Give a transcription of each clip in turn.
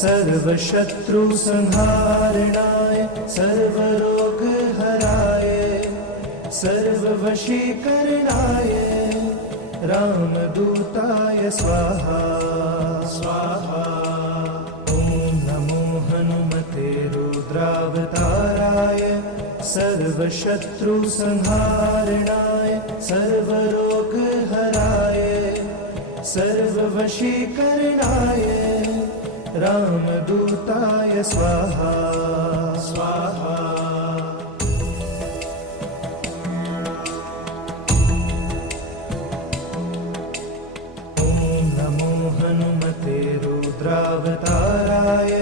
सर्वशत्रुसंहारणाय सर्वरोगहराय सर्ववशीकरणाय रामदूताय स्वाहा स्वाहा। ॐ नमो हनुमते रुद्रावताराय सर्वशत्रुसंहारणाय सर्वरोगहराय सर्ववशीकरणाय रामदूताय स्वाहा स्वाहा। ॐ नमो हनुमते रुद्रावताराय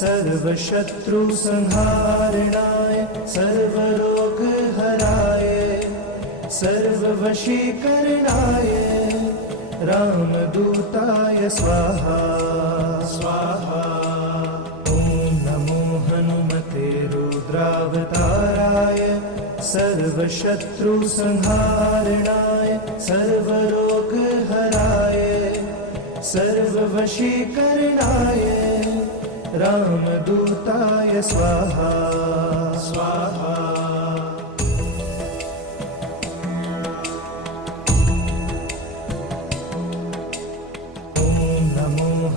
सर्वशत्रुसंहारणाय सर्वरोगहराय सर्ववशीकरणाय रामदूताय स्वाहा स्वाहा। ॐ नमो हनुमते रुद्रावताराय सर्वशत्रुसंहारणाय सर्वरोगहराय सर्ववशीकरणाय रामदूताय स्वाहा स्वाहा।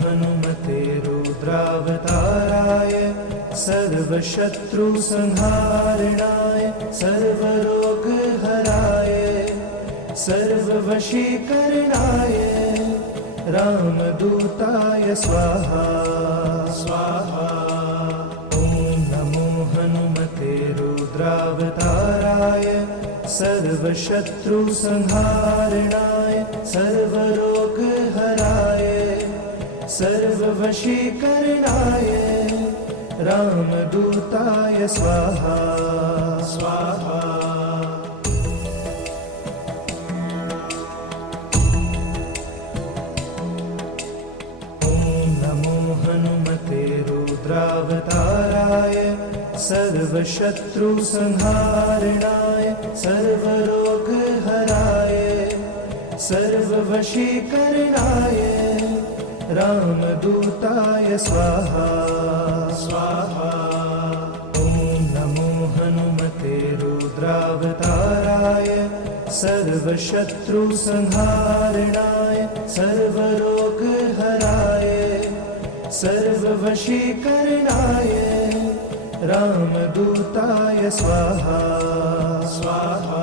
हनुमते रुद्रावताराय सर्वशत्रुसंहारणाय सर्वरोगहराय सर्ववशीकरणाय रामदूताय स्वाहा स्वाहा। ॐ नमो हनुमते रुद्रावताराय सर्वशत्रुसंहारणाय सर्वरोगहराय सर्ववशीकरणाय रामदूताय स्वाहा स्वाहा। ॐ नमो हनुमते रुद्रावताराय सर्वशत्रुसंहारणाय सर्वरोगहराय सर्ववशीकरणाय रामदूताय स्वाहा स्वाहा। ॐ नमो हनुमते रुद्रावताराय सर्वशत्रुसंहारणाय सर्वरोगहराय सर्ववशीकरणाय रामदूताय स्वाहा स्वाहा।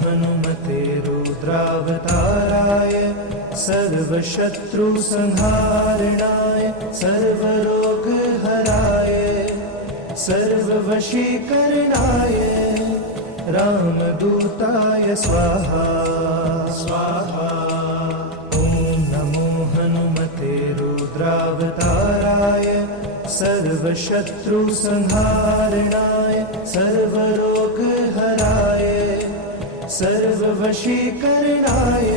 हनुमते रुद्रावताराय सर्वशत्रुसंहारणाय सर्वरोगहराय सर्ववशीकरणाय रामदूताय स्वाहा स्वाहा। ॐ नमो हनुमते रुद्रावताराय सर्वशत्रुसंहारणाय सर्वरोगहराय सर्ववशीकरणाय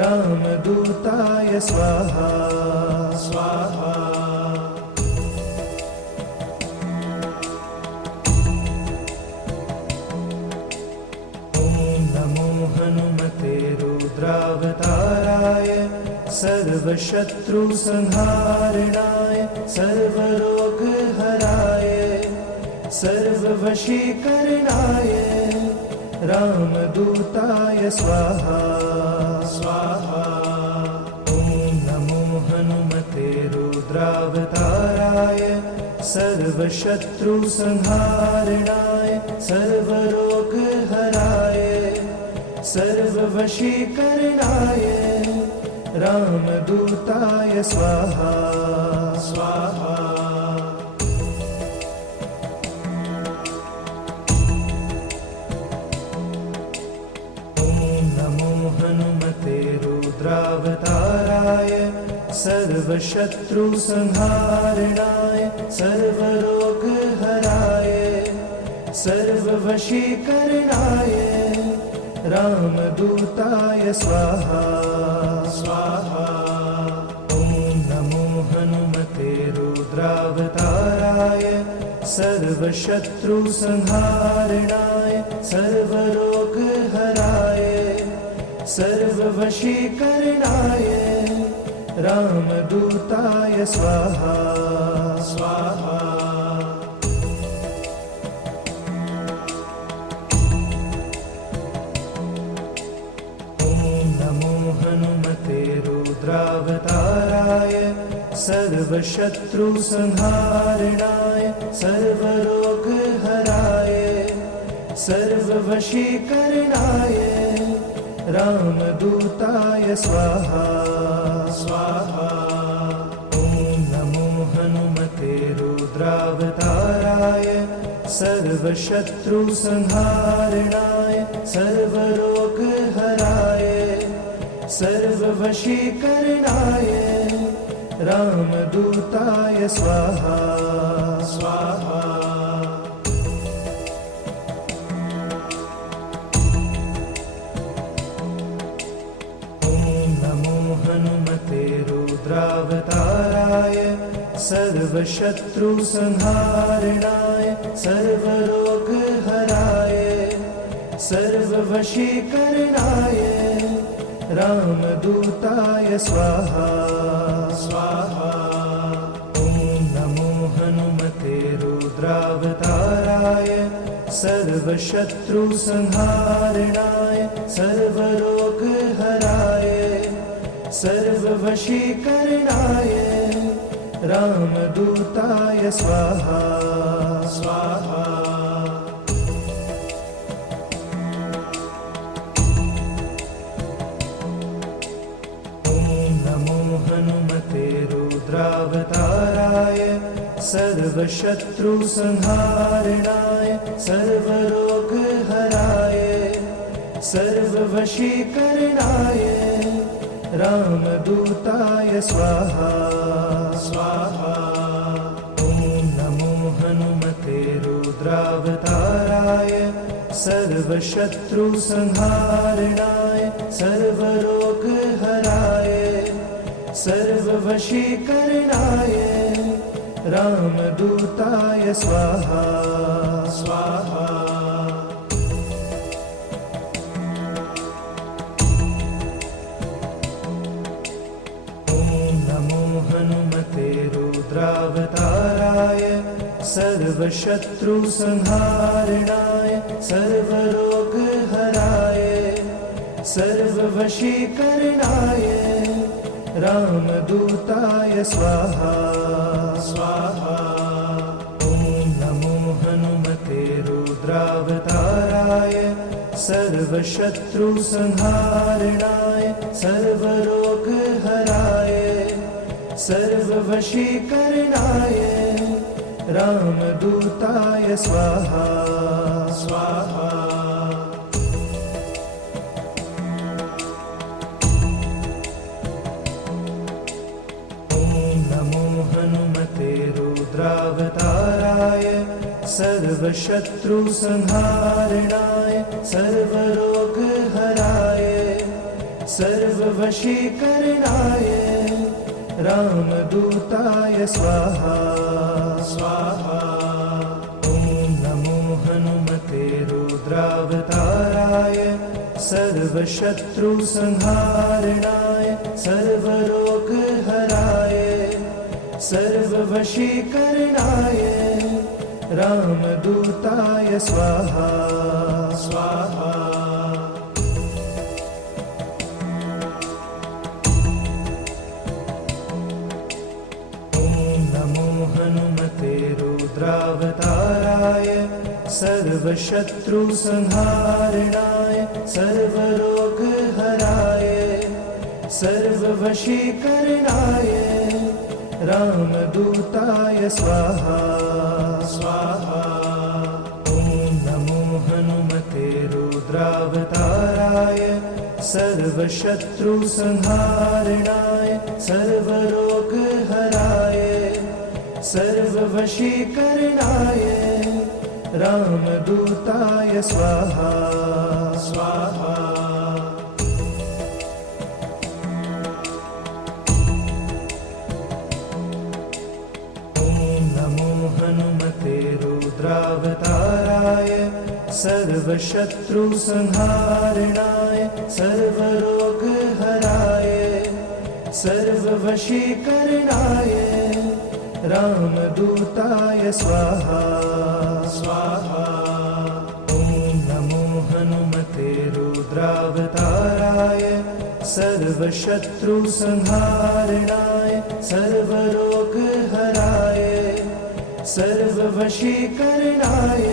रामदूताय स्वाहा स्वाहा। ॐ नमो हनुमते रुद्रावताराय सर्वशत्रुसंहारणाय सर्वरोगहराय सर्ववशीकरणाय रामदूताय स्वाहा स्वाहा। ॐ नमो हनुमते रुद्रावताराय सर्वशत्रुसंहारणाय सर्वरोगहराय सर्ववशीकरणाय रामदूताय स्वाहा स्वाहा। हनुमते रुद्रावताराय सर्वशत्रुसंहारणाय सर्वरोगहराय सर्ववशीकरणाय रामदूताय स्वाहा स्वाहा। ॐ नमो हनुमते रुद्रावताराय सर्वशत्रुसंहारणाय सर्वरोगहराय सर्ववशीकरणाय रामदूताय स्वाहा स्वाहा। हनुमते रुद्रावताराय सर्वशत्रुसंहारणाय सर्वरोगहराय सर्ववशीकरणाय रामदूताय स्वाहा स्वाहा। ॐ नमो हनुमते रुद्रावताराय सर्वशत्रुसंहारणाय सर्वरोगहराय सर्ववशीकरणाय रामदूताय स्वाहा स्वाहा। ॐ नमो हनुमते रुद्रावताराय सर्वशत्रुसंहारणाय सर्वरोगहराय सर्ववशीकरणाय रामदूताय स्वाहा स्वाहा। ॐ नमो हनुमते रुद्रावताराय सर्वशत्रुसंहारणाय सर्वरोगहराय सर्ववशीकरणाय रामदूताय स्वाहा स्वाहा। हनुमते रुद्रावताराय सर्वशत्रुसंहारणाय सर्वरोगहराय सर्ववशीकरणाय रामदूताय स्वाहा स्वाहा। ॐ नमो हनुमते रुद्रावताराय सर्वशत्रुसंहारणाय सर्वरोगहराय सर्ववशीकरणाय रामदूताय स्वाहा स्वाहा। ॐ नमो हनुमते रुद्रावताराय सर्वशत्रुसंहारणाय सर्वरोगहराय सर्ववशीकरणाय रामदूताय स्वाहा स्वाहा। ॐ नमो हनुमते रुद्रावताराय सर्वशत्रुसंहारणाय सर्वरोगहराय सर्ववशीकरणाय रामदूताय स्वाहा स्वाहा। हनुमते रुद्रावताराय सर्वशत्रुसंहारणाय सर्वरोगहराय सर्ववशीकरणाय रामदूताय स्वाहा स्वाहा। ॐ नमो हनुमते रुद्रावताराय सर्वशत्रुसंहारणाय सर्वरोगहराय सर्ववशीकरणाय रामदूताय स्वाहा स्वाहा। ॐ नमो हनुमते रुद्रावताराय सर्वशत्रुसंहारणाय सर्वरोगहराय सर्ववशीकरणाय रामदूताय स्वाहा स्वाहा। ॐ नमो हनुमते रुद्रावताराय सर्वशत्रुसंहारणाय सर्वरोगहराय सर्ववशीकरणाय रामदूताय स्वाहा स्वाहा। हनुमते रुद्रावताराय सर्वशत्रुसंहारणाय सर्वरोगहराय सर्ववशीकरणाय रामदूताय स्वाहा स्वाहा। ॐ नमो हनुमते रुद्रावताराय सर्वशत्रुसंहारणाय सर्वरोगहराय सर्ववशीकरणाय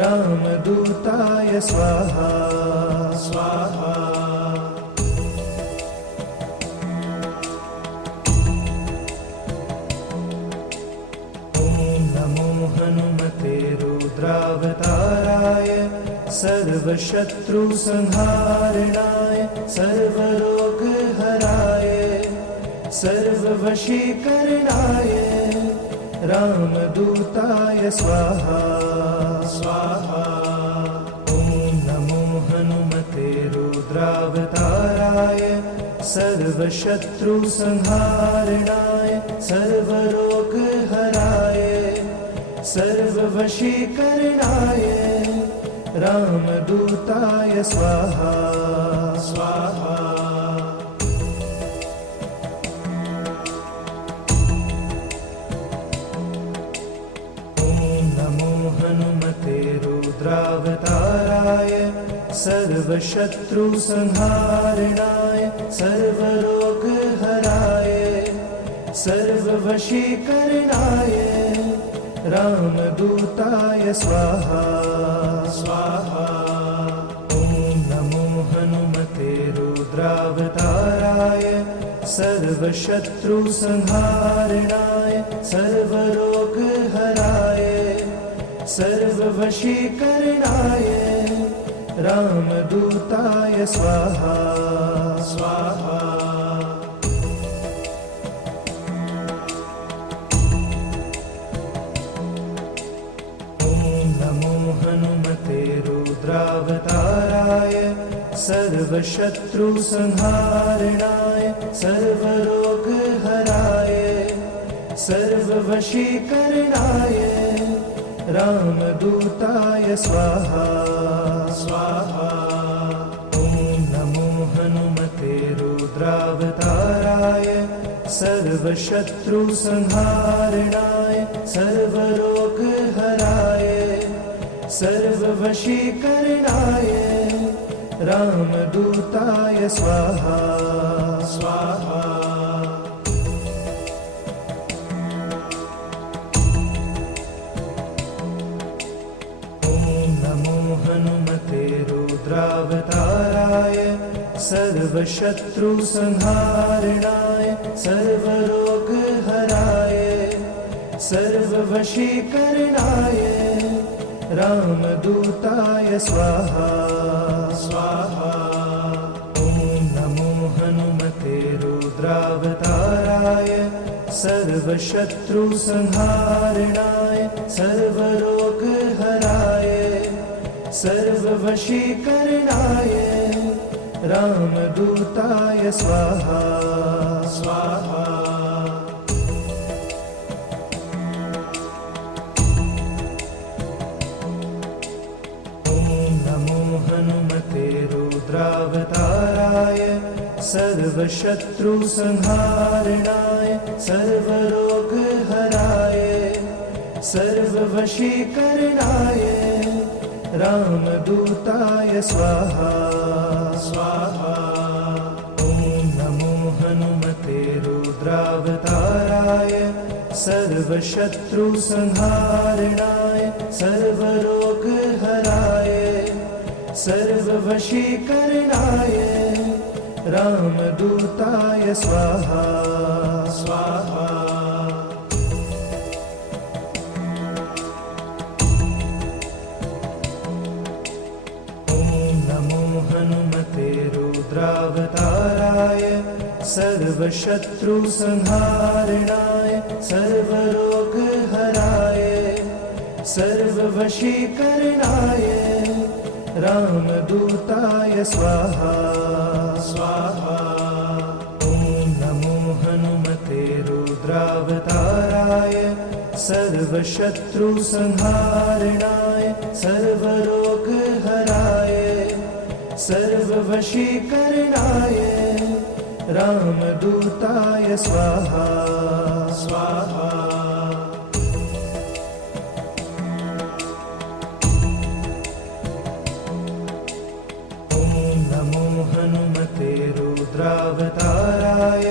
रामदूताय स्वाहा स्वाहा। हनुमते रुद्रावताराय सर्वशत्रुसंहारणाय सर्वरोगहराय सर्ववशीकरणाय रामदूताय स्वाहा स्वाहा। ॐ नमो हनुमते रुद्रावताराय सर्वशत्रुसंहारणाय सर्वरोगहराय सर्ववशीकरणाय रामदूताय स्वाहा स्वाहा। ॐ नमो हनुमते रुद्रावताराय सर्वशत्रुसंहारणाय सर्वरोगहराय सर्ववशीकरणाय रामदूताय स्वाहा स्वाहा। ॐ नमो हनुमते रुद्रावताराय सर्वशत्रुसंहारणाय सर्वरोगहराय सर्ववशीकरणाय रामदूताय स्वाहा स्वाहा। हनुमते रुद्रावताराय सर्वशत्रुसंहारणाय सर्वरोगहराय सर्ववशीकरणाय रामदूताय स्वाहा स्वाहा। ॐ नमो हनुमते रुद्रावताराय सर्वशत्रुसंहारणाय सर्वरोगहराय सर्ववशीकरणाय रामदूताय स्वाहा स्वाहा। ॐ नमो हनुमते रुद्रावताराय सर्वशत्रुसंहारणाय सर्वरोगहराय सर्ववशीकरणाय रामदूताय स्वाहा स्वाहा। ॐ नमो हनुमते रुद्रावताराय सर्वशत्रुसंहारणाय सर्वरोगहराय सर्ववशीकरणाय रामदूताय स्वाहा स्वाहा। हनुमते रुद्रावताराय सर्वशत्रुसंहारणाय सर्वरोगहराय सर्ववशीकरणाय रामदूताय स्वाहा स्वाहा। ॐ नमो हनुमते रुद्रावताराय सर्वशत्रुसंहारणाय सर्वरोगहराय सर्ववशीकरणाय रामदूताय स्वाहा स्वाहा। ॐ नमो हनुमते रुद्रावताराय सर्वशत्रुसंहारणाय सर्वरोगहराय सर्ववशीकरणाय रामदूताय स्वाहा स्वाहा। ॐ नमो हनुमते रुद्रावताराय सर्वशत्रुसंहारणाय सर्वरोगहराय सर्ववशीकरणाय रामदूताय स्वाहा स्वाहा। हनुमते रुद्रावताराय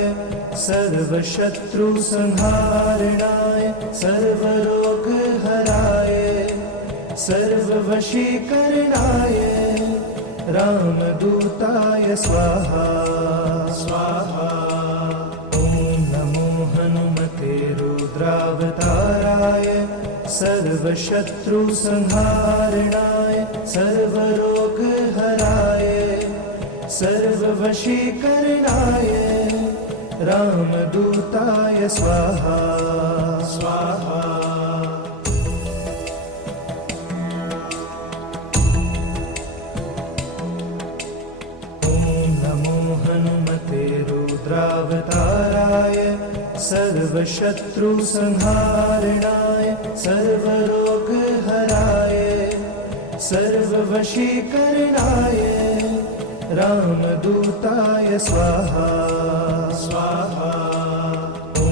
सर्वशत्रुसंहारणाय सर्वरोगहराय सर्ववशीकरणाय रामदूताय स्वाहा स्वाहा। ॐ नमो हनुमते रुद्रावताराय सर्वशत्रुसंहारणाय सर्वरोगहराय सर्ववशीकरणाय रामदूताय स्वाहा स्वाहा। ॐ नमो हनुमते रुद्रावताराय सर्वशत्रुसंहारणाय सर्वरोगहराय सर्ववशीकरणाय रामदूताय स्वाहा स्वाहा। ॐ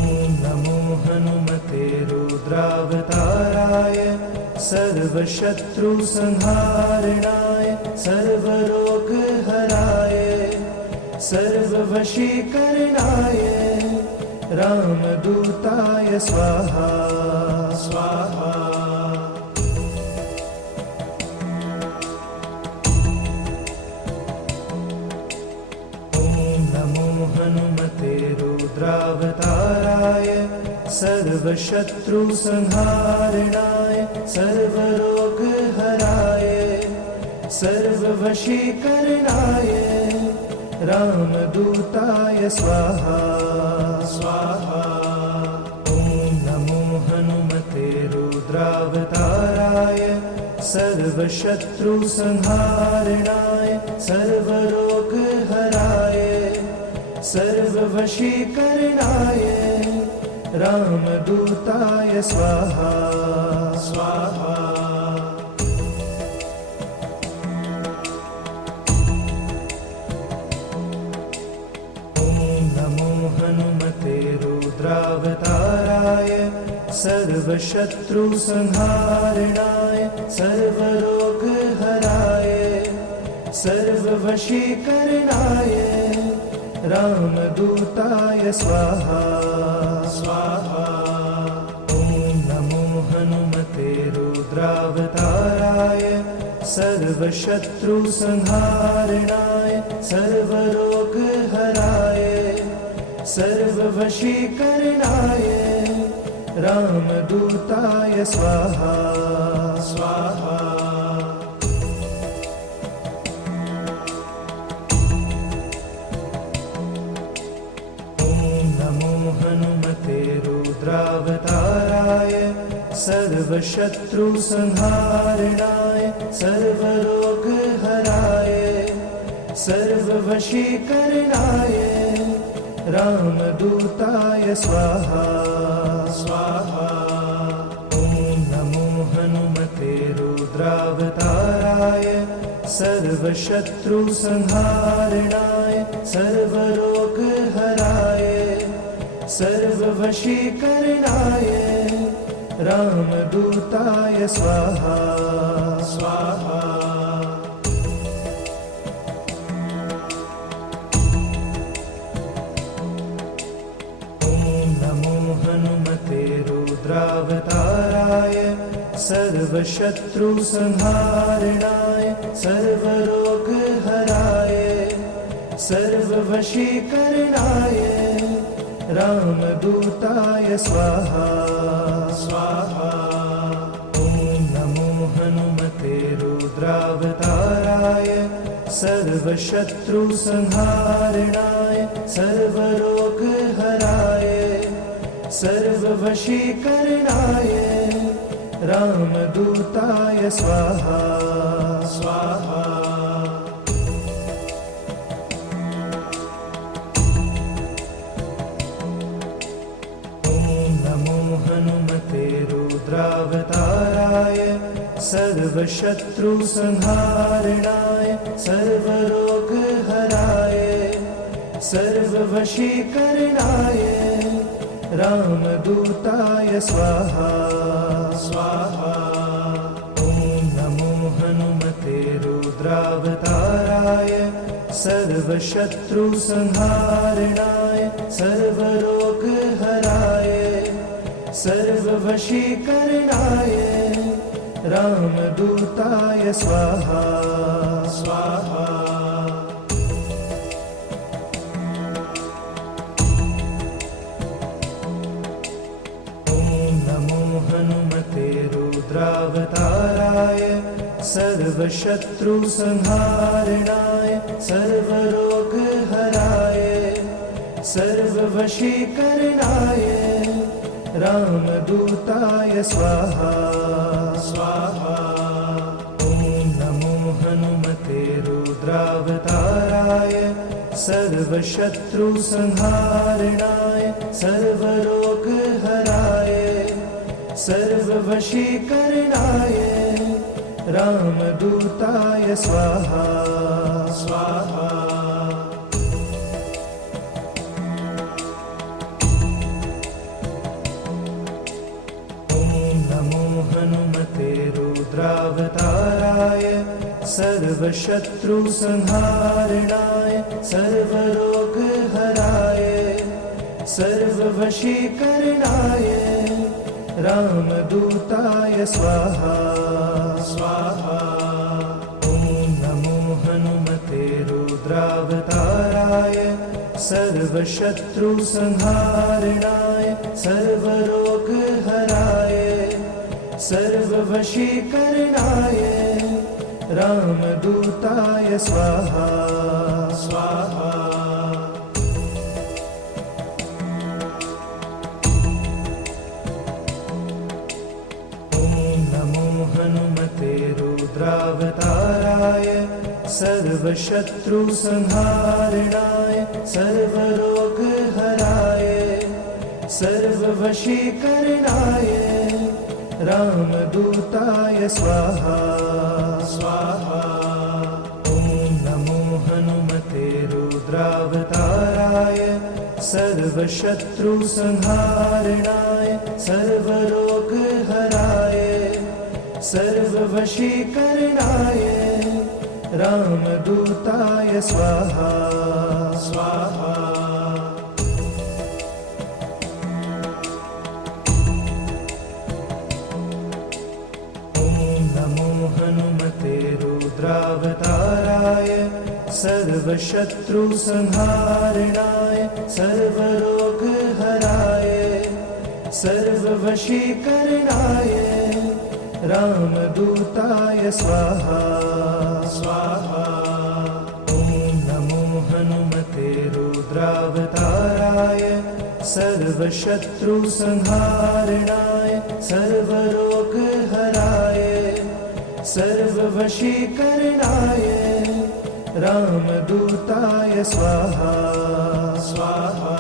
नमो हनुमते रुद्रावताराय सर्वशत्रुसंहारणाय सर्वरोगहराय सर्ववशीकरणाय रामदूताय स्वाहा स्वाहा। हनुमते रुद्रावताराय सर्वशत्रुसंहारणाय सर्वरोगहराय सर्ववशीकरणाय रामदूताय स्वाहा स्वाहा। ॐ नमो हनुमते रुद्रावताराय सर्वशत्रुसंहारणाय सर्वरोगहराय सर्ववशीकरणाय रामदूताय स्वाहा स्वाहा। ॐ नमो हनुमते रुद्रावताराय सर्वशत्रुसंहारणाय सर्वरोगहराय सर्ववशीकरणाय रामदूताय स्वाहा स्वाहा। ॐ नमो हनुमते रुद्रावताराय सर्वशत्रुसंहारणाय सर्वरोगहराय सर्ववशीकरणाय रामदूताय स्वाहा स्वाहा। हनुमते रुद्रावताराय सर्वशत्रुसंहारणाय सर्वरोगहराय सर्ववशीकरणाय रामदूताय स्वाहा स्वाहा। ॐ नमो हनुमते रुद्रावताराय सर्वशत्रुसंहारणाय सर्वरोगहराय सर्ववशीकरणाय रामदूताय स्वाहा स्वाहा। ॐ नमो हनुमते रुद्रावताराय सर्वशत्रुसंहारणाय सर्वरोगहराय सर्ववशीकरणाय रामदूताय स्वाहा स्वाहा। ॐ नमो हनुमते रुद्रावताराय सर्वशत्रुसंहारणाय सर्वरोगहराय सर्ववशीकरणाय रामदूताय स्वाहा स्वाहा। हनुमते सर्वशत्रुसंहारणाय सर्वरोगहराय सर्ववशीकरणाय रामदूताय स्वाहा स्वाहा। ॐ नमो हनुमते रुद्रावताराय सर्वशत्रुसंहारणाय सर्वरोगहराय सर्ववशीकरणाय रामदूताय स्वाहा स्वाहा। ॐ नमो हनुमते रुद्रावताराय सर्वशत्रुसंहारणाय सर्वरोगहराय सर्ववशीकरणाय रामदूताय स्वाहा स्वाहा। ॐ नमो हनुमते रुद्रावताराय सर्वशत्रुसंहारणाय सर्वरोगहराय सर्ववशीकरणाय रामदूताय स्वाहा स्वाहा। हनुमते रुद्रावताराय सर्वशत्रुसंहारणाय सर्वरोगहराय सर्ववशीकरणाय रामदूताय स्वाहा स्वाहा। ॐ नमो हनुमते रुद्रावताराय सर्वशत्रुसंहारणाय सर्वरोगहराय सर्ववशीकरणाय रामदूताय स्वाहा स्वाहा। ॐ नमो हनुमते रुद्रावताराय सर्वशत्रुसंहारणाय सर्वरोगहराय सर्ववशीकरणाय रामदूताय स्वाहा स्वाहा। ॐ नमो हनुमते रुद्रावताराय सर्वशत्रुसंहारणाय सर्वरोगहराय सर्ववशीकरणाय रामदूताय स्वाहा स्वाहा। हनुमते रुद्रावताराय सर्वशत्रुसंहारणाय सर्वरोगहराय सर्ववशीकरणाय रामदूताय स्वाहा स्वाहा। ॐ नमो हनुमते रुद्रावताराय सर्वशत्रुसंहारणाय सर्वरोगहराय सर्ववशीकरणाय रामदूताय स्वाहा स्वाहा।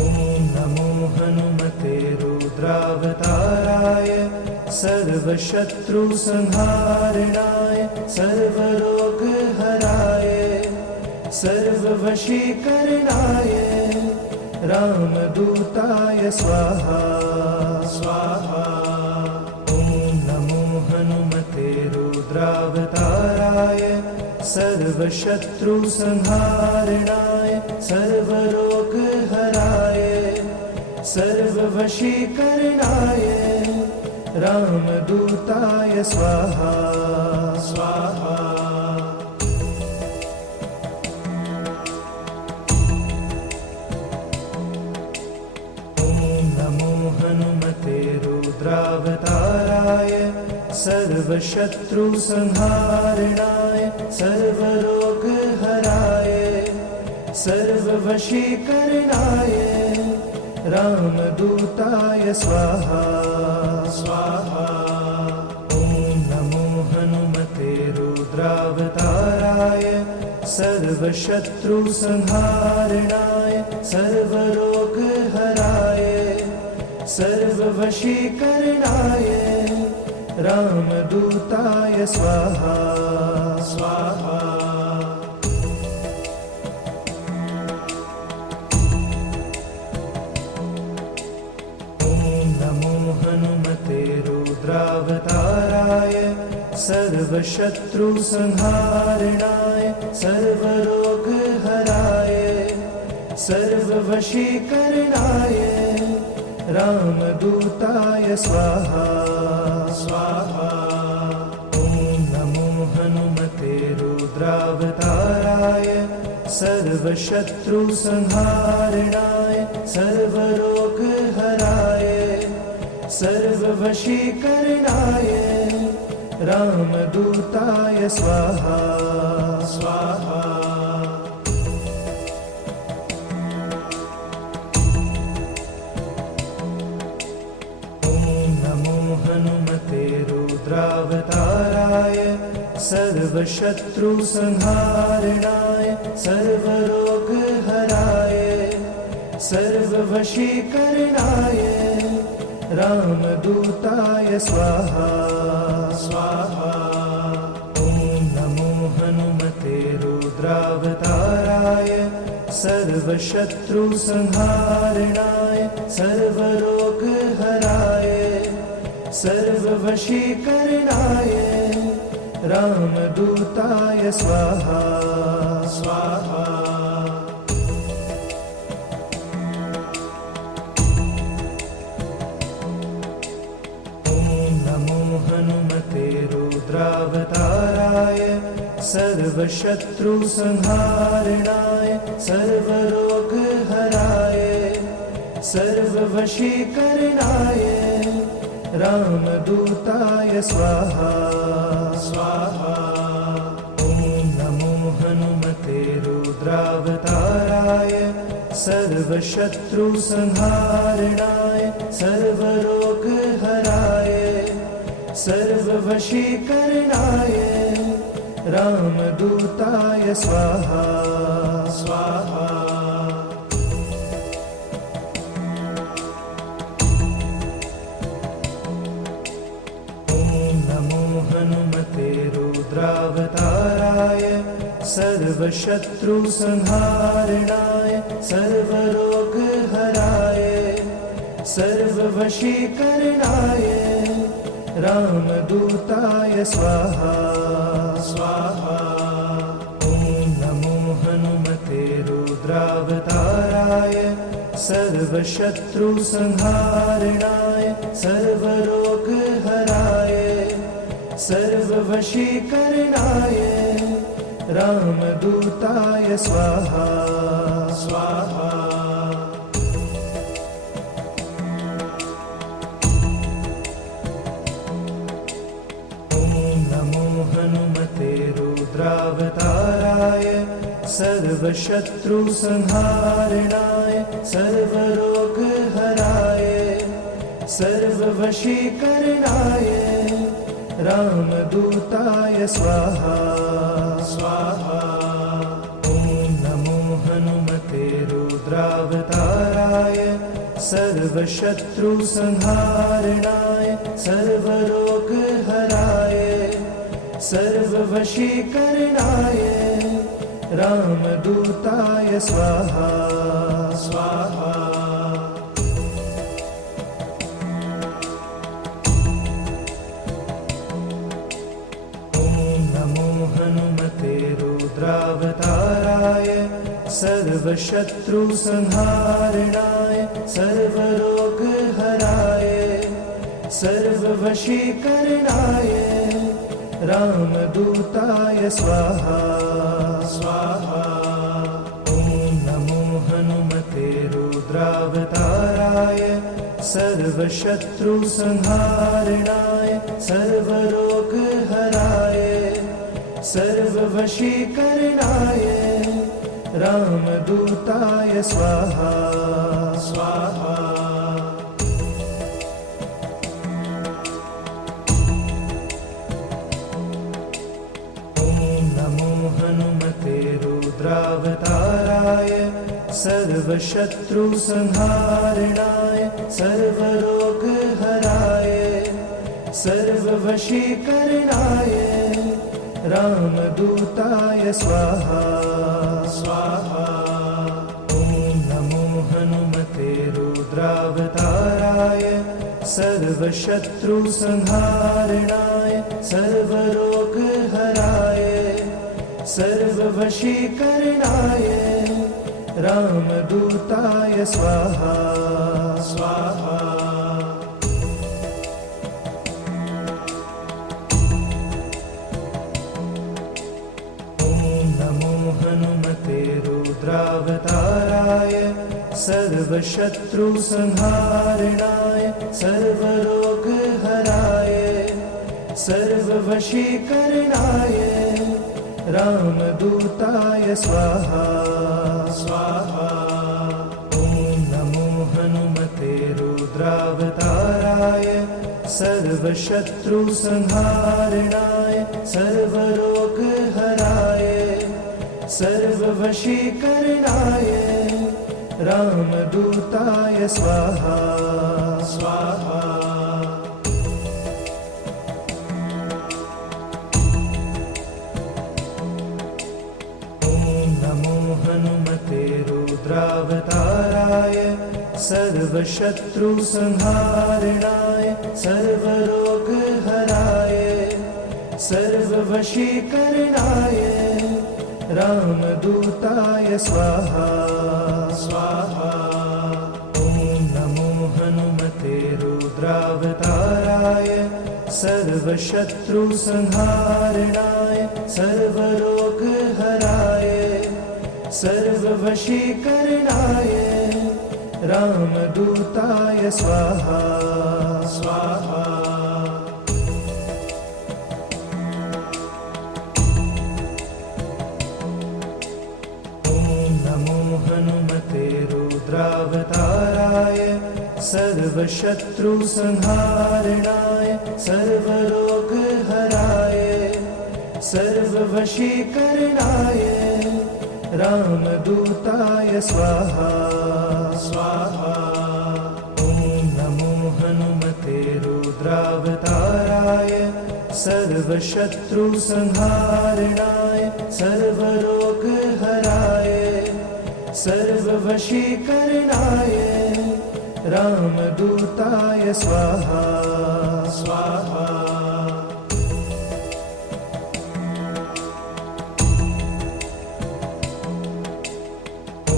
ॐ नमो हनुमते रुद्रावताराय सर्वशत्रुसंहारणाय सर्वरोगहराय सर्ववशीकरणाय रामदूताय स्वाहा स्वाहा। ॐ नमो हनुमते रुद्रावताराय सर्वशत्रुसंहारणाय सर्वरोगहराय सर्ववशीकरणाय रामदूताय स्वाहा स्वाहा। हनुमते रुद्रावताराय सर्वशत्रुसंहारणाय सर्वरोगहराय सर्ववशीकरणाय रामदूताय स्वाहा स्वाहा। ॐ नमो हनुमते रुद्रावताराय सर्वशत्रुसंहारणाय सर्वरोगहराय सर्ववशीकरणाय रामदूताय स्वाहा स्वाहा। हनुमते रुद्रावताराय सर्वशत्रुसंहारणाय सर्वरोगहराय सर्ववशीकरणाय रामदूताय स्वाहा स्वाहा। ॐ नमो हनुमते रुद्रावताराय सर्वशत्रुसंहारणाय सर्वरोगहराय सर्ववशीकरणाय रामदूताय स्वाहा स्वाहा। ॐ नमो हनुमते रुद्रावताराय सर्वशत्रुसंहारणाय सर्वरोगहराय सर्ववशीकरणाय रामदूताय स्वाहा स्वाहा। ॐ नमो हनुमते रुद्रावताराय सर्वशत्रुसंहारणाय सर्वरोगहराय सर्ववशीकरणाय रामदूताय स्वाहा स्वाहा। हनुमते रुद्रावताराय सर्वशत्रुसंहारणाय सर्वरोगहराय सर्ववशीकरणाय रामदूताय स्वाहा स्वाहा। ॐ नमो हनुमते रुद्रावताराय सर्वशत्रुसंहारणाय सर्वरोगहराय सर्ववशीकरणाय रामदूताय स्वाहा स्वाहा। ॐ नमो हनुमते रुद्रावताराय सर्वशत्रुसंहारणाय सर्वरोगहराय सर्ववशीकरणाय रामदूताय स्वाहा स्वाहा। ॐ नमो हनुमते रुद्रावताराय सर्वशत्रुसंहारणाय सर्वरोगहराय सर्ववशीकरणाय रामदूताय स्वाहा स्वाहा। हनुमते रुद्रावताराय सर्वशत्रुसंहारणाय सर्वरोगहराय सर्ववशीकरणाय रामदूताय स्वाहा स्वाहा। ॐ नमो हनुमते रुद्रावताराय सर्वशत्रुसंहारणाय सर्वरोगहराय सर्ववशीकरणाय रामदूताय स्वाहा स्वाहा। ॐ नमो हनुमते रुद्रावताराय सर्वशत्रुसंहारणाय सर्वरोगहराय सर्ववशीकरणाय रामदूताय स्वाहा स्वाहा। ॐ नमो हनुमते रुद्रावताराय सर्वशत्रुसंहारणाय सर्वरोगहराय सर्ववशीकरणाय रामदूताय स्वाहा स्वाहा। हनुमते रुद्रावताराय सर्व सर्वशत्रुसंहारणाय सर्वरोगहराय सर्ववशीकरणाय रामदूताय स्वाहा स्वाहा। ॐ नमो हनुमते रुद्रावताराय सर्वशत्रुसंहारणाय सर्वरोगहराय सर्ववशीकरणाय रामदूताय स्वाहा स्वाहा। हनुमते रुद्रावताराय सर्वशत्रुसंहारणाय सर्वरोगहराय सर्ववशीकरणाय रामदूताय स्वाहा स्वाहा। ॐ नमो हनुमते रुद्रावताराय सर्वशत्रुसंहारणाय सर्वरोगहराय सर्ववशीकरणाय रामदूताय स्वाहा स्वाहा। ॐ नमो हनुमते रुद्रावताराय सर्वशत्रुसंहारणाय सर्वरोगहराय सर्ववशीकरणाय रामदूताय स्वाहा स्वाहा। ॐ नमो हनुमते रुद्रावताराय सर्वशत्रुसंहारणाय सर्वरोगहराय सर्ववशीकरणाय रामदूताय स्वाहा स्वाहा। हनुमते रुद्रावताराय सर्वशत्रुसंहारणाय सर्वरोगहराय सर्ववशीकरणाय रामदूताय स्वाहा स्वाहा। ॐ नमो हनुमते रुद्रावताराय सर्वशत्रुसंहारणाय सर्वरोगहराय सर्ववशीकरणाय रामदूताय स्वाहा स्वाहा। ॐ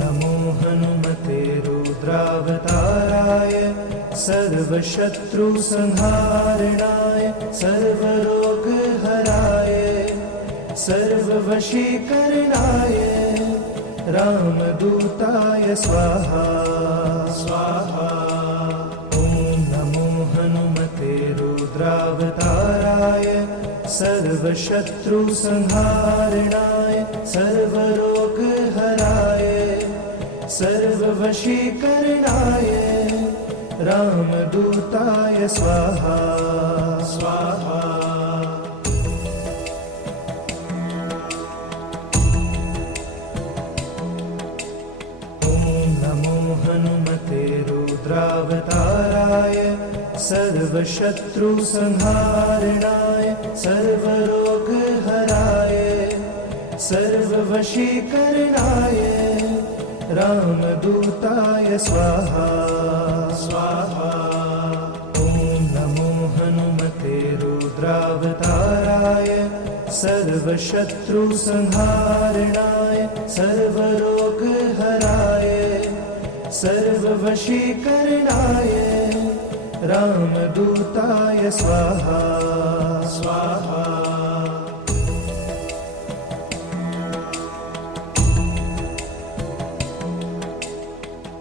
नमो हनुमते रुद्रावताराय सर्वशत्रुसंहारणाय सर्वरोगहराय सर्ववशीकरणाय रामदूताय स्वाहा स्वाहा। ॐ नमो हनुमते रुद्रावताराय सर्वशत्रुसंहारणाय सर्वरोगहराय सर्ववशीकरणाय रामदूताय स्वाहा स्वाहा। हनुमते रुद्रावताराय सर्वशत्रुसंहारणाय सर्वरोगहराय सर्ववशीकरणाय रामदूताय स्वाहा स्वाहा। ॐ नमो हनुमते रुद्रावताराय सर्वशत्रुसंहारणाय सर्वरोगहराय सर्ववशीकरणाय रामदूताय स्वाहा स्वाहा।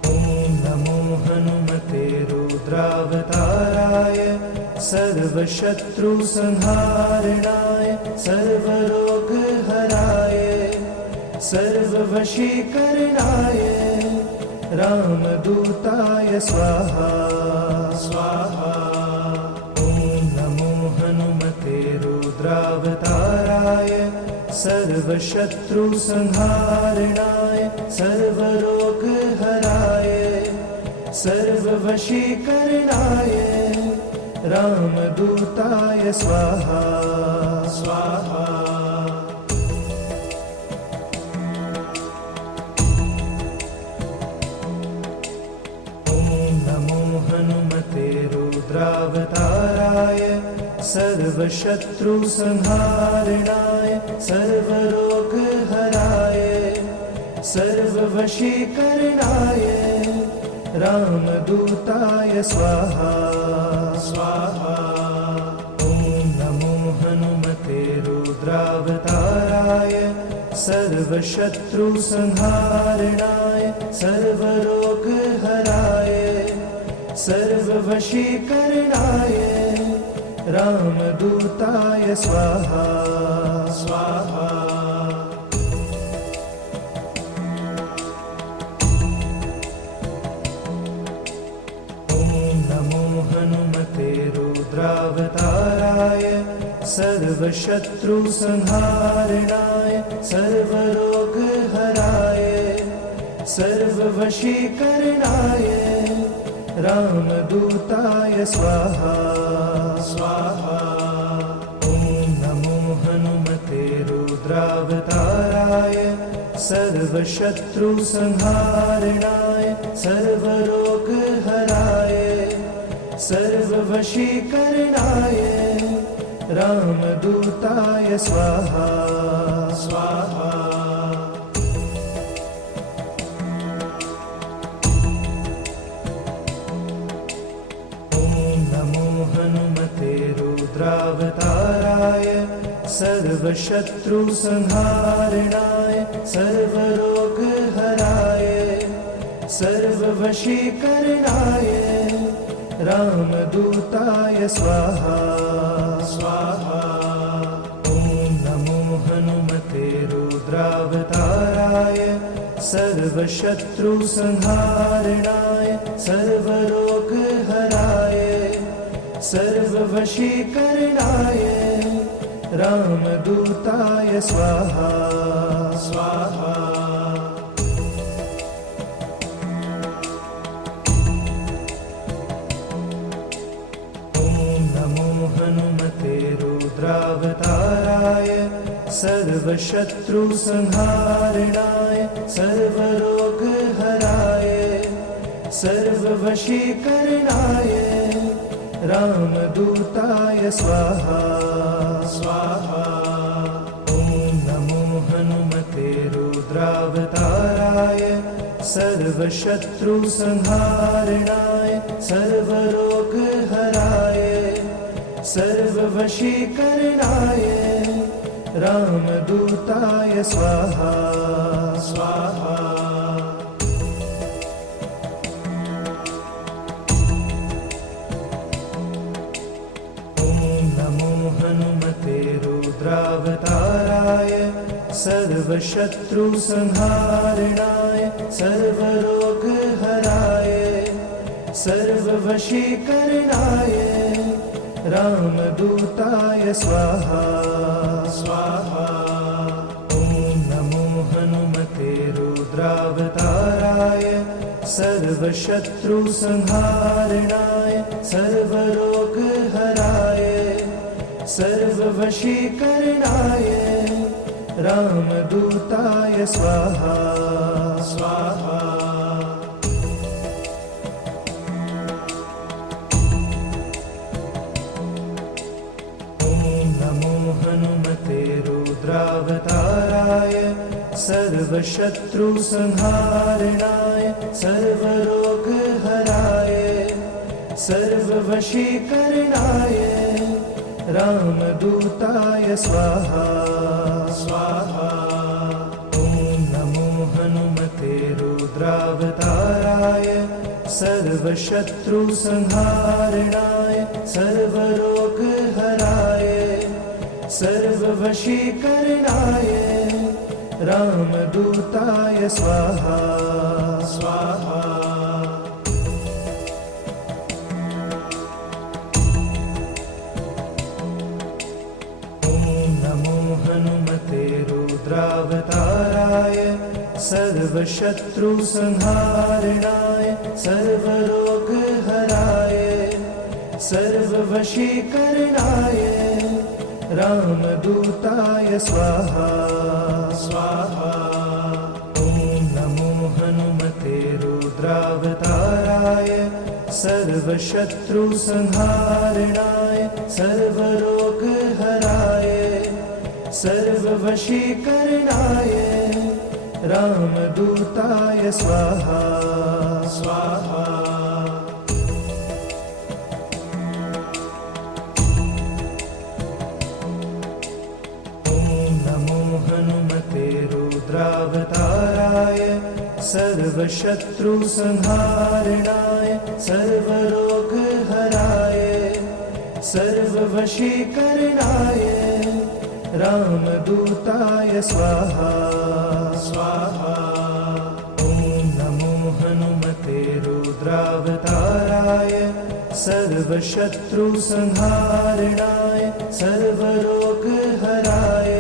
ॐ नमो हनुमते रुद्रावताराय सर्वशत्रुसंहारणाय सर्वरोगहराय सर्ववशीकरणाय रामदूताय स्वाहा स्वाहा। ॐ नमो हनुमते रुद्रावताराय सर्वशत्रुसंहारणाय सर्वरोगहराय सर्ववशीकरणाय रामदूताय स्वाहा स्वाहा। हनुमते रुद्रावताराय सर्वशत्रुसंहारणाय सर्वरोगहराय सर्ववशीकरणाय रामदूताय स्वाहा स्वाहा। ॐ नमो हनुमते रुद्रावताराय सर्वशत्रुसंहारणाय सर्वरोगहराय सर्ववशीकरणाय रामदूताय स्वाहा स्वाहा। ॐ नमो हनुमते रुद्रावताराय सर्वशत्रुसंहारणाय सर्वरोगहराय सर्ववशीकरणाय रामदूताय स्वाहा स्वाहा। ॐ नमो हनुमते रुद्रावताराय सर्वशत्रुसंहारणाय सर्वरोगहराय सर्ववशीकरणाय रामदूताय स्वाहा स्वाहा। हनुमते रुद्रावताराय सर्वशत्रुसंहारणाय सर्वरोगहराय सर्ववशीकरणाय रामदूताय स्वाहा स्वाहा। ॐ नमो हनुमते रुद्रावताराय सर्वशत्रुसंहारणाय सर्वरोगहराय सर्ववशीकरणाय रामदूताय स्वाहा स्वाहा। ॐ नमो हनुमते रुद्रावताराय सर्वशत्रुसंहारणाय सर्वरोगहराय सर्ववशीकरणाय रामदूताय स्वाहा स्वाहा। ॐ नमो हनुमते रुद्रावताराय सर्वशत्रुसंहारणाय सर्वरोगहराय सर्ववशीकरणाय रामदूताय स्वाहा स्वाहा। हनुमते रुद्रावताराय सर्वशत्रुसंहारणाय सर्वरोगहराय सर्ववशीकरणाय रामदूताय स्वाहा स्वाहा। ॐ नमो हनुमते रुद्रावताराय सर्वशत्रुसंहारणाय सर्वरोगहराय सर्ववशीकरणाय रामदूताय स्वाहा स्वाहा। ॐ नमो हनुमते रुद्रावताराय सर्वशत्रुसंहारणाय सर्वरोगहराय सर्ववशीकरणाय रामदूताय स्वाहा स्वाहा। ॐ नमो हनुमते रुद्रावताराय सर्वशत्रुसंहारणाय सर्वरोगहराय सर्ववशीकरणाय रामदूताय स्वाहा स्वाहा। हनुमते सर्वशत्रुसंहारणाय सर्वरोगहराय सर्ववशीकरणाय रामदूताय स्वाहा स्वाहा। ॐ नमो हनुमते रुद्रावताराय सर्वशत्रुसंहारणाय सर्वरोगहराय सर्ववशीकरणाय रामदूताय स्वाहा स्वाहा। ॐ नमो हनुमते रुद्रावताराय सर्वशत्रुसंहारणाय सर्वरोगहराय सर्ववशीकरणाय रामदूताय स्वाहा स्वाहा। ॐ नमो हनुमते रुद्रावताराय सर्वशत्रुसंहारणाय सर्वरोगहराय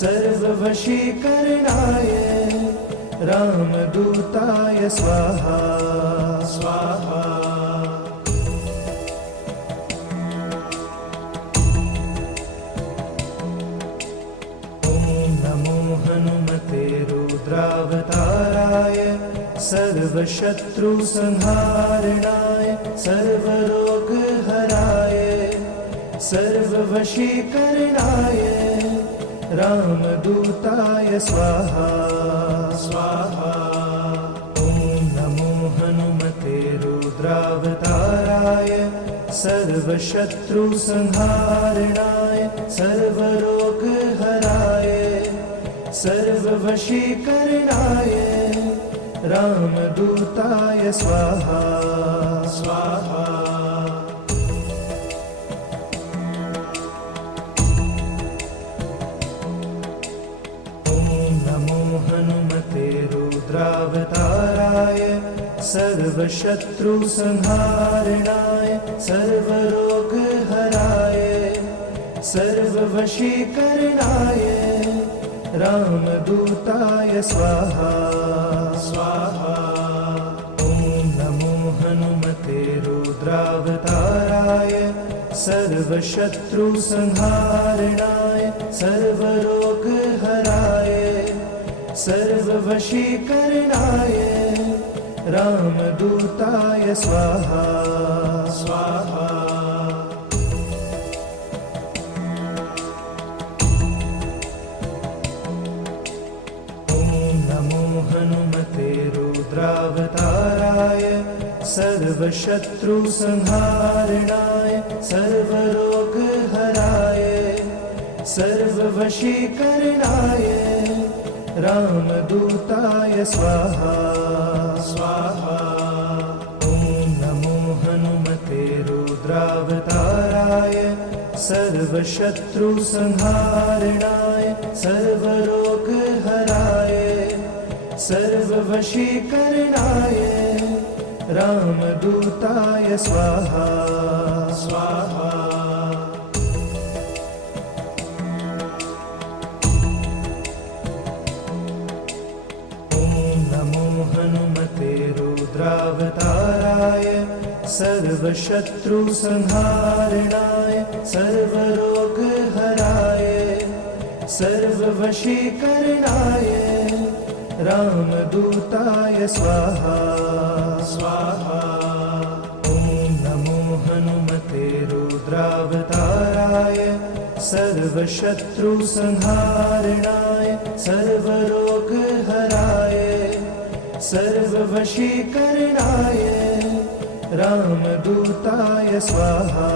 सर्ववशीकरणाय रामदूताय स्वाहा स्वाहा। हनुमते रुद्रावताराय सर्वशत्रुसंहारणाय सर्वरोगहराय सर्ववशीकरणाय रामदूताय स्वाहा स्वाहा। ॐ नमो हनुमते रुद्रावताराय सर्वशत्रुसंहारणाय सर्वरोगहराय सर्ववशीकरणाय रामदूताय स्वाहा स्वाहा। ॐ नमो हनुमते रुद्रावताराय सर्वशत्रुसंहारणाय सर्वरोगहराय सर्ववशीकरणाय रामदूताय स्वाहा स्वाहा। ॐ नमो हनुमते रुद्रावताराय सर्वशत्रुसंहारणाय सर्वरोगहराय सर्ववशीकरणाय रामदूताय स्वाहा स्वाहा। हनुमते रुद्रावताराय सर्वशत्रुसंहारणाय सर्वरोगहराय सर्ववशीकरणाय रामदूताय स्वाहा स्वाहा। ॐ नमो हनुमते रुद्रावताराय सर्वशत्रुसंहारणाय सर्वरोगहराय सर्ववशीकरणाय रामदूताय स्वाहा स्वाहा। ॐ नमो हनुमते रुद्रावताराय सर्वशत्रुसंहारणाय सर्वरोगहराय सर्ववशीकरणाय रामदूताय स्वाहा स्वाहा। ॐ नमो हनुमते रुद्रावताराय सर्वशत्रुसंहारणाय सर्वरोगहराय सर्ववशीकरणाय रामदूताय स्वाहा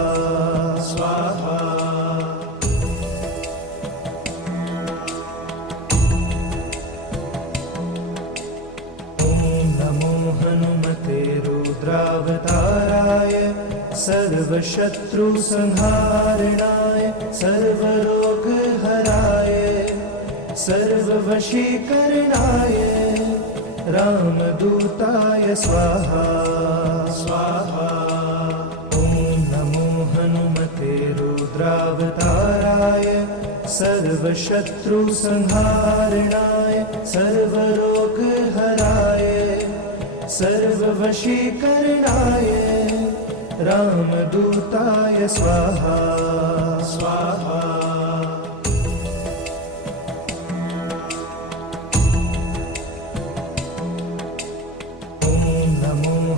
स्वाहा। हनुमते रुद्रावताराय सर्वशत्रुसंहारणाय सर्वरोगहराय सर्ववशीकरणाय रामदूताय स्वाहा स्वाहा। ॐ नमो हनुमते रुद्रावताराय सर्वशत्रुसंहारणाय सर्वरोगहराय सर्ववशीकरणाय रामदूताय स्वाहा स्वाहा।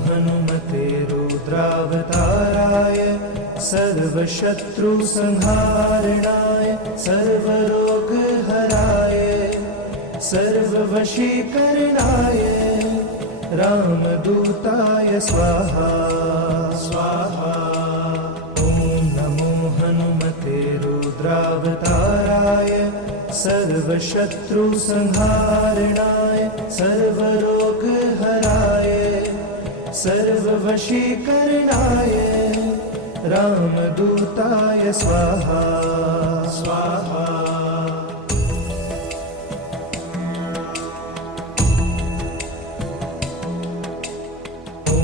हनुमते रुद्रावताराय सर्वशत्रुसंहारणाय सर्वरोगहराय सर्ववशीकरणाय रामदूताय स्वाहा स्वाहा। ॐ नमो हनुमते रुद्रावताराय सर्वशत्रुसंहारणाय सर्वरोगहराय सर्ववशीकरणाय रामदूताय स्वाहा स्वाहा। ॐ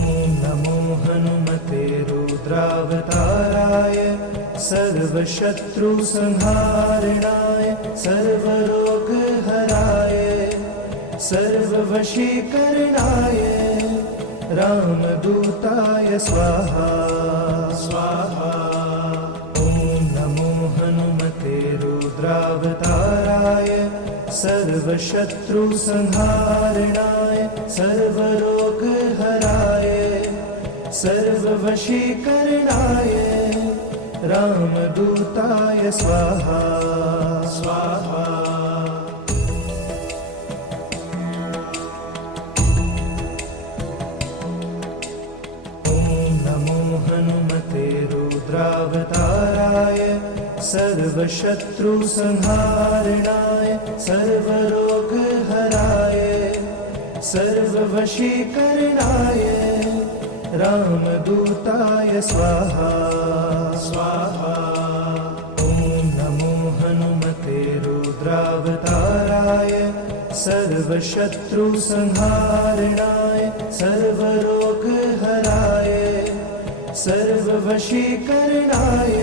नमो हनुमते रुद्रावताराय सर्वशत्रुसंहारणाय सर्वरोगहराय सर्ववशीकरणाय रामदूताय स्वाहा स्वाहा। ॐ नमो हनुमते रुद्रावताराय सर्वशत्रुसंहारणाय सर्वरोगहराय सर्ववशीकरणाय रामदूताय स्वाहा स्वाहा। हनुमते रुद्रावताराय सर्वशत्रुसंहारणाय सर्वरोगहराय सर्ववशीकरणाय रामदूताय स्वाहा स्वाहा। ॐ नमो हनुमते रुद्रावताराय सर्वशत्रुसंहारणाय सर्वरोगहराय सर्ववशीकरणाय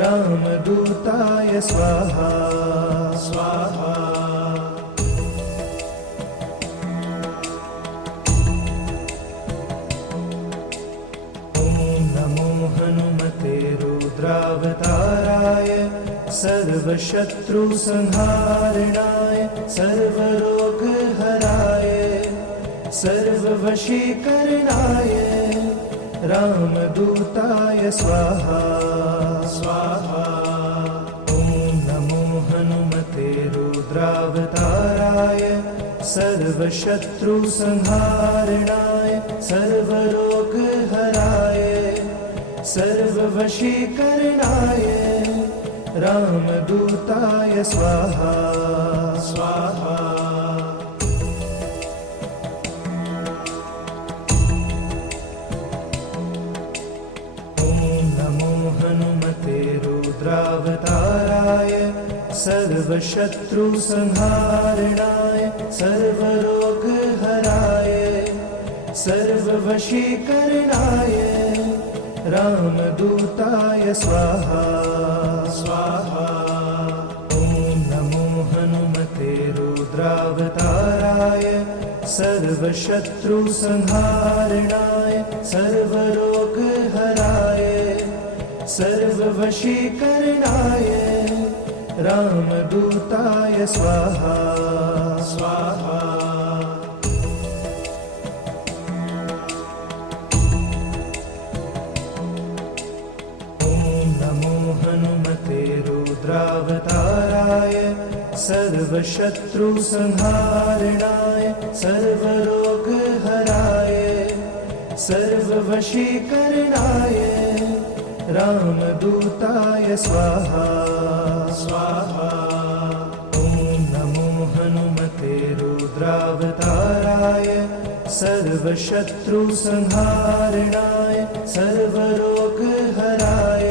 रामदूताय स्वाहा स्वाहा। ॐ नमो हनुमते रुद्रावताराय सर्वशत्रुसंहारणाय सर्वरोगहराय सर्ववशीकरणाय रामदूताय स्वाहा स्वाहा। ॐ नमो हनुमते रुद्रावताराय सर्वशत्रुसंहारणाय सर्वरोगहराय सर्ववशीकरणाय रामदूताय स्वाहा स्वाहा। हनुमते रुद्रावताराय सर्वशत्रुसंहारणाय सर्वरोगहराय सर्ववशीकरणाय रामदूताय स्वाहा स्वाहा। ॐ नमो हनुमते रुद्रावताराय सर्वशत्रुसंहारणाय सर्वरोगहराय सर्ववशीकरणाय रामदूताय स्वाहा स्वाहा। ॐ नमो हनुमते रुद्रावताराय सर्वशत्रुसंहारणाय सर्वरोगहराय सर्ववशीकरणाय रामदूताय स्वाहा स्वाहा। ॐ नमो हनुमते रुद्रावताराय सर्वशत्रुसंहारणाय सर्वरोगहराय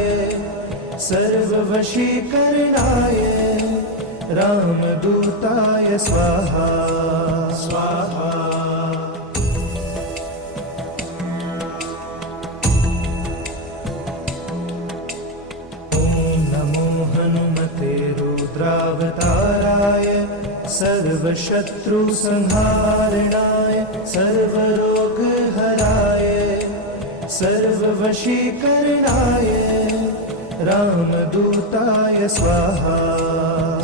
सर्ववशीकरणाय रामदूताय स्वाहा स्वाहा। हनुमते सर्वशत्रुसंहारणाय सर्वरोगहराय सर्ववशीकरणाय रामदूताय स्वाहा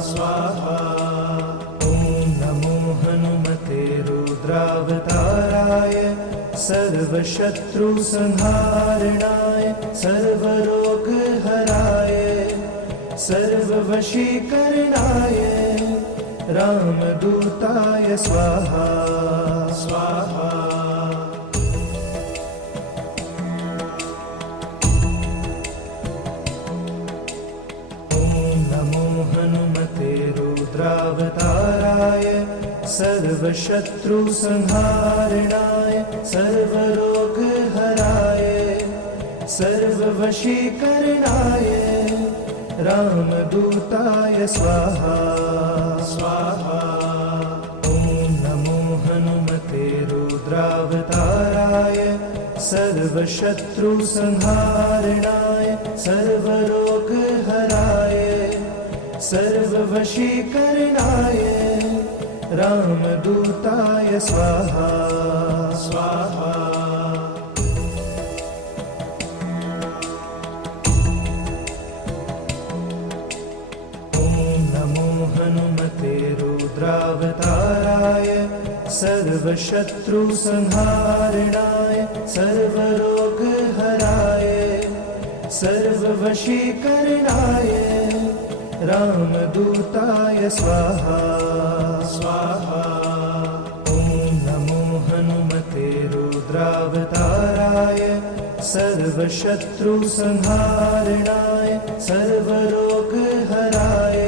स्वाहा। ॐ नमो हनुमते रुद्रावताराय सर्वशत्रुसंहारणाय सर्वरोगहराय सर्ववशीकरणाय रामदूताय स्वाहा स्वाहा। हनुमते रुद्रावताराय सर्वशत्रुसंहारणाय सर्वरोगहराय सर्ववशीकरणाय रामदूताय स्वाहा स्वाहा। ॐ नमो हनुमते रुद्रावताराय सर्वशत्रुसंहारणाय सर्वरोगहराय सर्ववशीकरणाय रामदूताय स्वाहा स्वाहा। ॐ नमो हनुमते रुद्रावताराय सर्वशत्रुसंहारणाय सर्वरोगहराय सर्ववशीकरणाय रामदूताय स्वाहा स्वाहा। ॐ नमो हनुमते रुद्रावताराय सर्वशत्रुसंहारणाय सर्वरोगहराय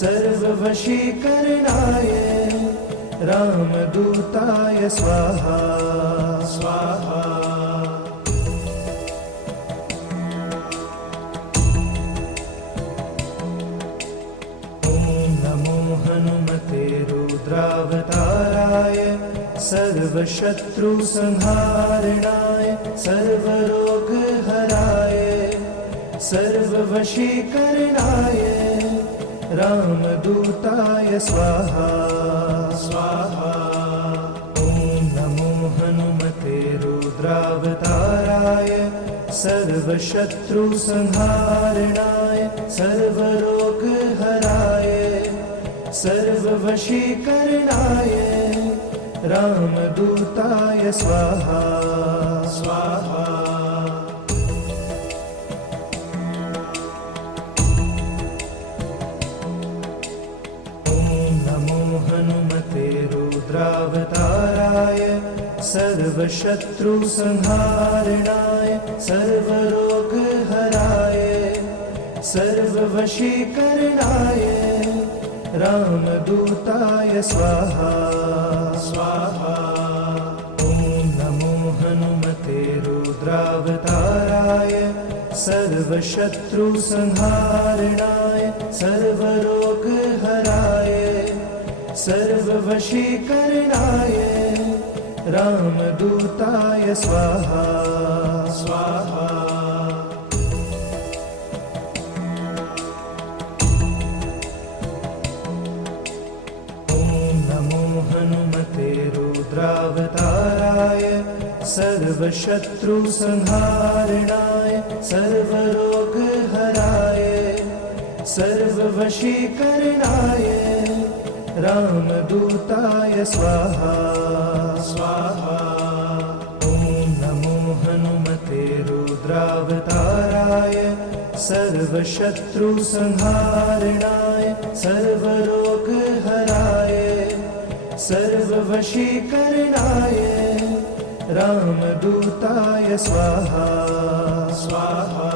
सर्ववशीकरणाय रामदूताय स्वाहा स्वाहा। हनुमते रुद्रावताराय सर्वशत्रुसंहारणाय सर्वरोगहराय सर्ववशीकरणाय रामदूताय स्वाहा स्वाहा। ॐ नमो हनुमते रुद्रावताराय सर्वशत्रुसंहारणाय सर्वरोगहराय सर्ववशीकरणाय रामदूताय स्वाहा स्वाहा। ॐ नमो हनुमते रुद्रावताराय सर्वशत्रुसंहारणाय सर्वरोगहराय सर्ववशीकरणाय रामदूताय स्वाहा स्वाहा। ॐ नमो हनुमते रुद्रावताराय सर्वशत्रुसंहारणाय सर्वरोगहराय सर्ववशीकरणाय रामदूताय स्वाहा स्वाहा। हनुमते रुद्रावताराय सर्वशत्रुसंहारणाय सर्वरोगहराय सर्ववशीकरणाय रामदूताय स्वाहा स्वाहा। ॐ नमो हनुमते रुद्रावताराय सर्वशत्रुसंहारणाय सर्वरोगहराय सर्ववशीकरणाय रामदूताय स्वाहा स्वाहा।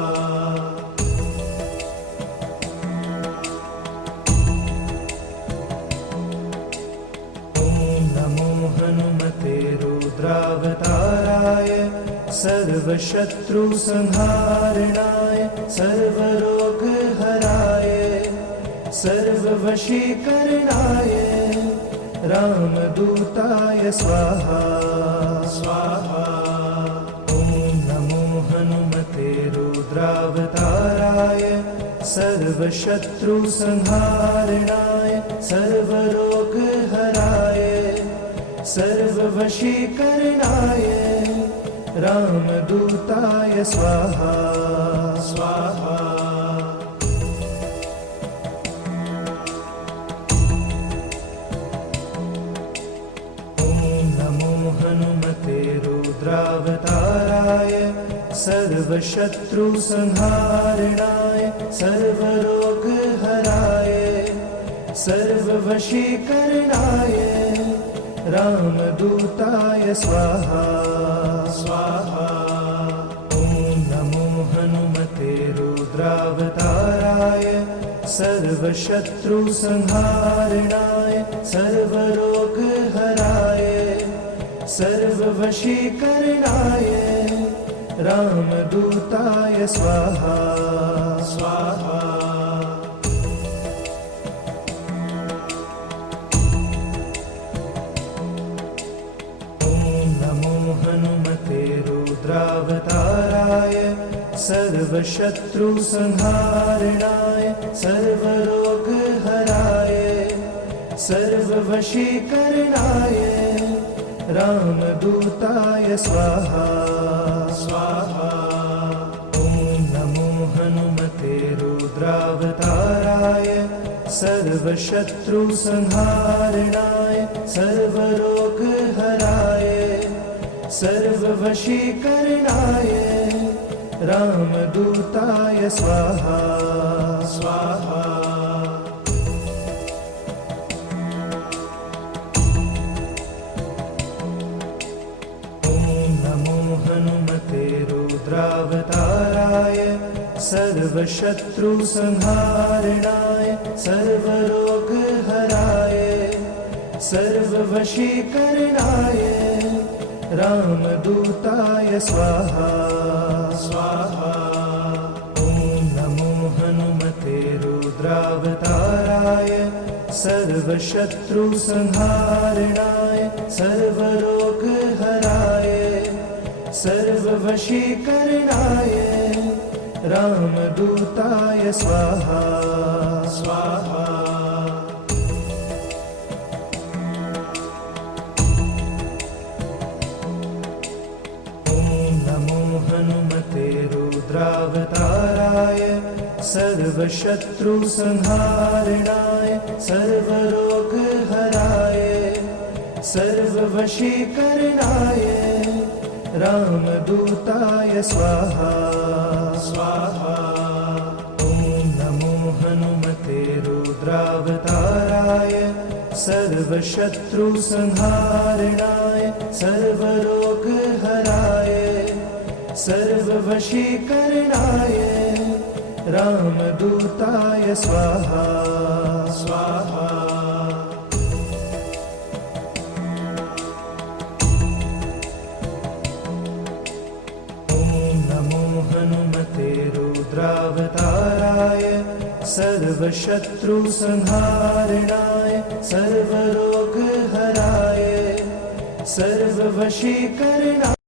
ॐ नमो हनुमते रुद्रावताराय सर्वशत्रुसंहारणाय सर्वरोगहराय सर्ववशीकरणाय रामदूताय स्वाहा स्वाहा। ॐ नमो हनुमते रुद्रावताराय सर्वशत्रुसंहारणाय सर्वरोगहराय सर्ववशीकरणाय रामदूताय स्वाहा स्वाहा। हनुमते रुद्रावताराय सर्वशत्रुसंहारणाय सर्वरोगहराय सर्ववशीकरणाय रामदूताय स्वाहा स्वाहा। ॐ नमो हनुमते रुद्रावताराय सर्वशत्रुसंहारणाय सर्वरोगहराय सर्ववशीकरणाय रामदूताय स्वाहा स्वाहा। ॐ नमो हनुमते रुद्रावताराय सर्वशत्रुसंहारणाय सर्वरोगहराय सर्ववशीकरणाय रामदूताय स्वाहा स्वाहा। ॐ नमो हनुमते रुद्रावताराय सर्वशत्रुसंहारणाय सर्वरोगहराय सर्ववशीकरणाय रामदूताय स्वाहा स्वाहा। हनुमते रुद्रावताराय सर्वशत्रुसंहारणाय सर्वरोगहराय सर्ववशीकरणाय रामदूताय स्वाहा स्वाहा। ॐ नमो हनुमते रुद्रावताराय सर्वशत्रुसंहारणाय सर्वरोगहराय सर्ववशीकरणाय रामदूताय स्वाहा स्वाहा। ॐ नमो हनुमते रुद्रावताराय सर्वशत्रुसंहारणाय सर्वरोगहराय सर्ववशीकरणाय रामदूताय स्वाहा स्वाहा। ॐ नमो हनुमते रुद्रावताराय सर्वशत्रुसंहारणाय सर्वरोगहराय सर्ववशीकरणाय रामदूताय स्वाहा स्वाहा। हनुमते रुद्रावताराय सर्वशत्रुसंहारणाय सर्वरोगहराय सर्ववशीकरणाय